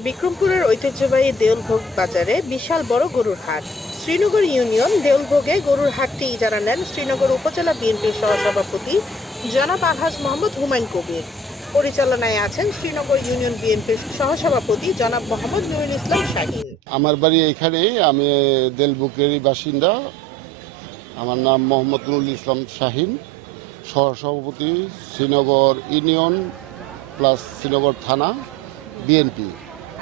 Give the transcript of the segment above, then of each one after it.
বিক্রমপুরের ঐতিহ্যবাহী দেউলভোগ বাজারে বিশাল বড় গরুর হাট। শ্রীনগর ইউনিয়ন দেউলভোগে গরুর হাটটি ইজারা নেন শ্রীনগর উপজেলা বিএনপির সহসভাপতি জনাব আলহাজ মোহাম্মদ হুমায়ুন কবির। পরিচালনায় আছেন শ্রীনগর ইউনিয়ন বিএনপির সহসভাপতি জনাব মোহাম্মদ নুরুল ইসলাম শাহীন। আমার বাড়ি এখানেই, আমি দেলবুকেরই বাসিন্দা। আমার নাম মোহাম্মদ নুরুল ইসলাম শাহীন, সহসভাপতি শ্রীনগর ইউনিয়ন প্লাস শ্রীনগর থানা বিএনপি।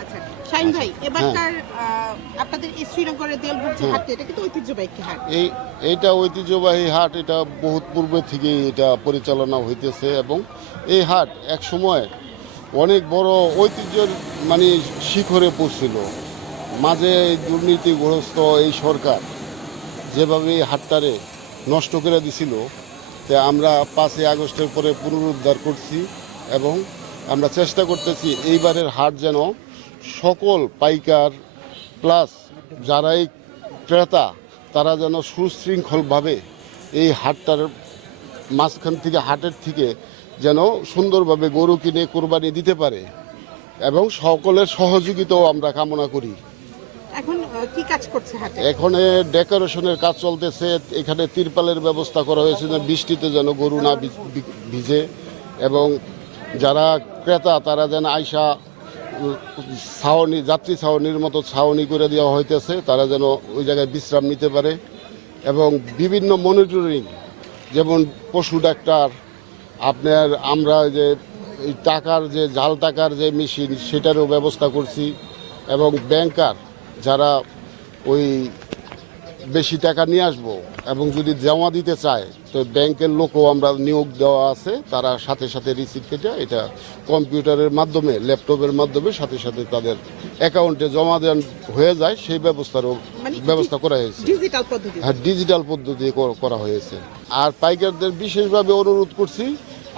আচ্ছা শাহীন ভাই, এবারকার আপনাদের এই শ্রীনগরের দেউলভোগ যে হাট, এটা কিন্তু ঐতিহ্যবাহী একটি হাট। এইটা ঐতিহ্যবাহী হাট, এটা বহুত পূর্বে থেকেই এটা পরিচালনা হইতেছে এবং এই হাট এক সময় অনেক বড় ঐতিহ্যের শিখরে পৌঁছিল। মাঝে দুর্নীতিগ্রস্ত এই সরকার যেভাবে এই হাটটারে নষ্ট করে দিছিল, তে আমরা 5ই আগস্টের পরে পুনরুদ্ধার করছি এবং আমরা চেষ্টা করতেছি এইবারের হাট যেন সকল পাইকার প্লাস যারা এই ক্রেতা তারা যেন সুশৃঙ্খলভাবে এই হাটটার মাঝখান থেকে হাটের থেকে যেন সুন্দরভাবে গরু কিনে কোরবানি দিতে পারে এবং সকলের সহযোগিতাও আমরা কামনা করি। এখন কি কাজ করছে হাটে? এখানে ডেকোরেশনের কাজ চলতেছে। এখানে তিরপালের ব্যবস্থা করা হয়েছে যেন বৃষ্টিতে যেন গরু না ভিজে এবং যারা ক্রেতা তারা যেন আইসা ছাউনি, যাত্রী ছাউনির মতো ছাউনি করে দেওয়া হইতেছে, তারা যেন ওই জায়গায় বিশ্রাম নিতে পারে এবং বিভিন্ন মনিটরিং, যেমন পশু ডাক্তার, আপনার আমরা যে এই টাকার যে জাল টাকার যে মেশিন সেটারও ব্যবস্থা করছি এবং ব্যাংকার যারা ওই বেশি টাকা নিয়ে আসবো এবং যদি জমা দিতে চায় তো ব্যাংকের লোকও আমরা নিয়োগ দেওয়া আছে, তারা সাথে সাথে রিসিট কেটে এটা কম্পিউটারের মাধ্যমে ল্যাপটপের মাধ্যমে সাথে সাথে তাদের অ্যাকাউন্টে জমা দেন হয়ে যায়, সেই ব্যবস্থারও ব্যবস্থা করা হয়েছে। হ্যাঁ, ডিজিটাল পদ্ধতি করা হয়েছে। আর পাইকারদের বিশেষভাবে অনুরোধ করছি,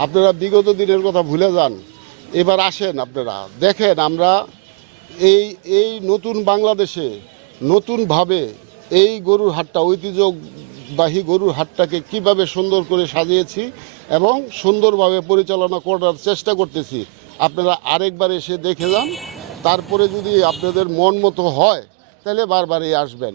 আপনারা বিগত দিনের কথা ভুলে যান, এবার আসেন, আপনারা দেখেন আমরা এই নতুন বাংলাদেশে নতুনভাবে এই গরুর হাটটা, ঐতিহ্যবাহী গরুর হাটটাকে কিভাবে সুন্দর করে সাজিয়েছি এবং সুন্দরভাবে পরিচালনা করার চেষ্টা করতেছি। আপনারা আরেকবার এসে দেখে যান, তারপরে যদি আপনাদের মন মতো হয় তাহলে বারবারই আসবেন।